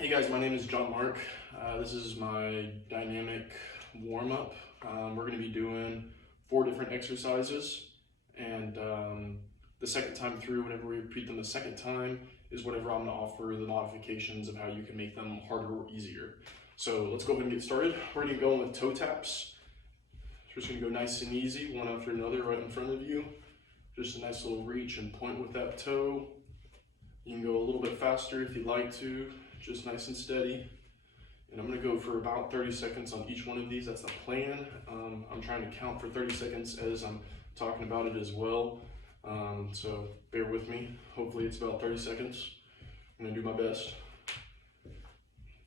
Hey guys, my name is John Mark. This is my dynamic warm-up. We're going to be doing 4 different exercises, and the second time through, whenever we repeat them the second time, is whenever I'm going to offer the modifications of how you can make them harder or easier. So let's go ahead and get started. We're going to go with toe taps. Just going to go nice and easy, one after another right in front of you. Just a nice little reach and point with that toe. You can go a little bit faster if you'd like to, just nice and steady. And I'm going to go for about 30 seconds on each one of these. That's the plan. I'm trying to count for 30 seconds as I'm talking about it as well. So bear with me. Hopefully it's about 30 seconds. I'm going to do my best.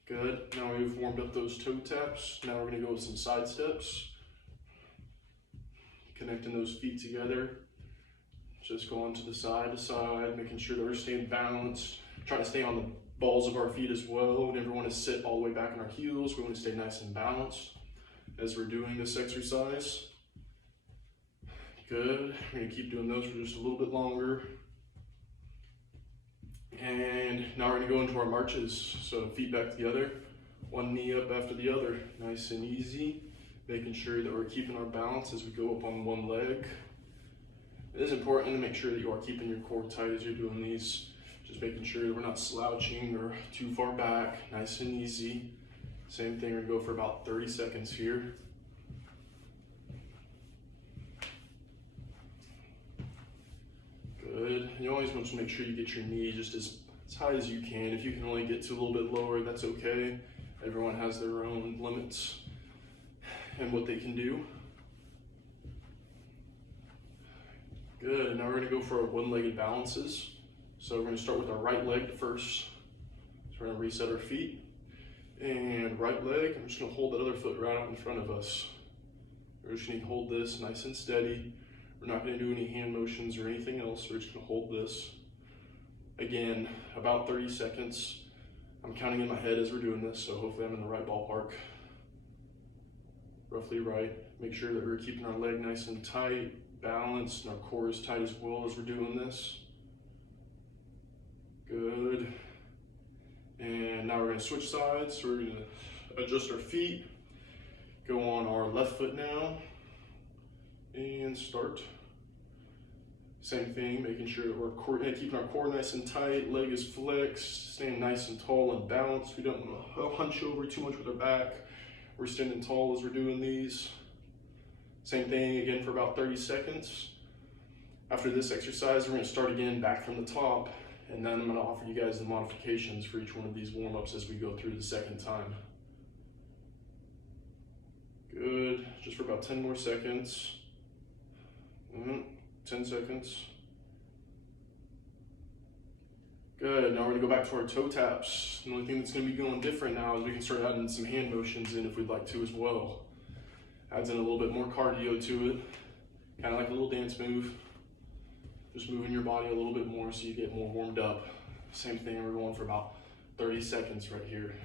Good. Now we've warmed up those toe taps. Now we're going to go with some side steps. Connecting those feet together. Just going to side, making sure that we're staying balanced. Trying to stay on the balls of our feet as well. We never want to sit all the way back on our heels. We want to stay nice and balanced as we're doing this exercise. Good. We're going to keep doing those for just a little bit longer. And now we're going to go into our marches. So feet back together, one knee up after the other. Nice and easy. Making sure that we're keeping our balance as we go up on one leg. It is important to make sure that you are keeping your core tight as you're doing these. Just making sure that we're not slouching or too far back, nice and easy. Same thing, we're gonna go for about 30 seconds here. Good, you always want to make sure you get your knee just as high as you can. If you can only get to a little bit lower, that's okay. Everyone has their own limits and what they can do. Good, now we're gonna go for our one-legged balances. So we're going to start with our right leg first. So we're going to reset our feet. And right leg, I'm just going to hold that other foot right out in front of us. We're just going to hold this nice and steady. We're not going to do any hand motions or anything else. We're just going to hold this. Again, about 30 seconds. I'm counting in my head as we're doing this, so hopefully I'm in the right ballpark. Roughly right. Make sure that we're keeping our leg nice and tight, balanced, and our core is tight as well as we're doing this. Good. And now we're going to switch sides. So we're going to adjust our feet. Go on our left foot now. And start. Same thing, making sure that we're keeping our core nice and tight. Leg is flexed, staying nice and tall and balanced. We don't want to hunch over too much with our back. We're standing tall as we're doing these. Same thing again for about 30 seconds. After this exercise, we're going to start again back from the top. And then I'm going to offer you guys the modifications for each one of these warm-ups as we go through the second time. Good, just for about 10 more seconds. 10 seconds. Good, now we're going to go back to our toe taps. The only thing that's going to be going different now is we can start adding some hand motions in if we'd like to as well. Adds in a little bit more cardio to it, kind of like a little dance move. Just moving your body a little bit more so you get more warmed up. Same thing, we're going for about 30 seconds right here.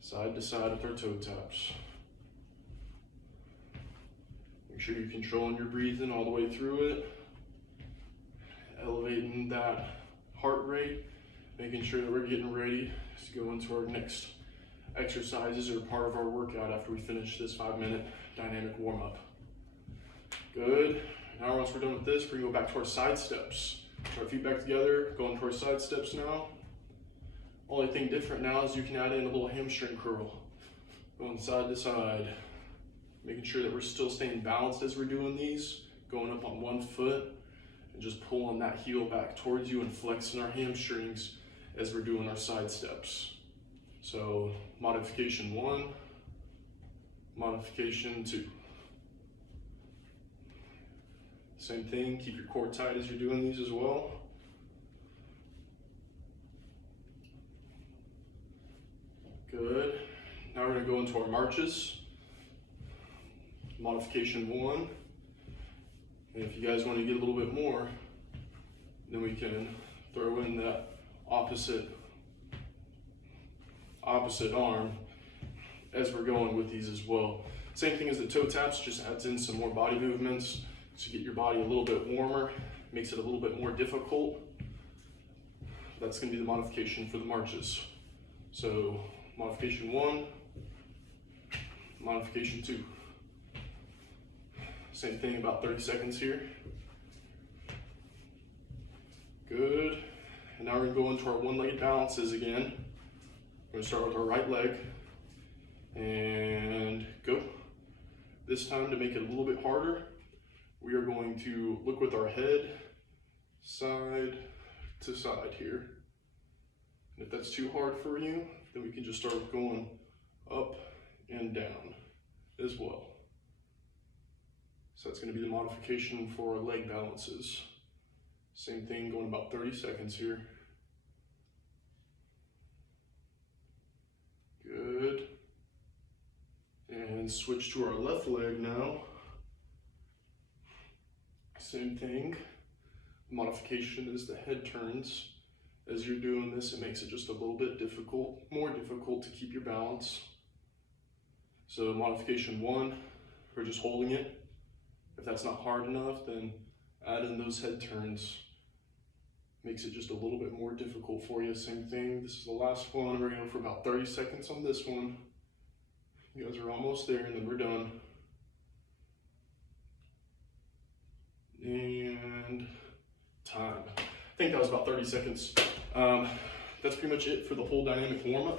Side to side with our toe taps. Make sure you're controlling your breathing all the way through it. Elevating that heart rate. Making sure that we're getting ready to go into our next exercises or part of our workout after we finish this 5-minute dynamic warm-up. Good. Now once we're done with this, we're going to go back to our side steps. Our feet back together, going to our side steps now. Only thing different now is you can add in a little hamstring curl. Going side to side. Making sure that we're still staying balanced as we're doing these. Going up on one foot and just pulling that heel back towards you and flexing our hamstrings as we're doing our side steps. So modification 1, modification 2. Same thing, keep your core tight as you're doing these as well. Good. Now we're going to go into our marches. Modification 1. And if you guys want to get a little bit more, then we can throw in that opposite arm as we're going with these as well. Same thing as the toe taps, just adds in some more body movements to get your body a little bit warmer, makes it a little bit more difficult. That's going to be the modification for the marches. So modification 1, modification 2. Same thing, about 30 seconds here. Good. And now we're gonna go into our one-legged balances again. We're gonna start with our right leg and go. This time, to make it a little bit harder, we are going to look with our head side to side here. And if that's too hard for you, then we can just start going up and down as well. So that's going to be the modification for our leg balances. Same thing, going about 30 seconds here. Good. And switch to our left leg now. Same thing. Modification is the head turns. As you're doing this, it makes it just a little bit more difficult to keep your balance. So modification 1, we're just holding it. If that's not hard enough, then add in those head turns. Makes it just a little bit more difficult for you. Same thing, this is the last one. We're going to go for about 30 seconds on this one. You guys are almost there, and then we're done. And time. I think that was about 30 seconds. That's pretty much it for the whole dynamic warm-up.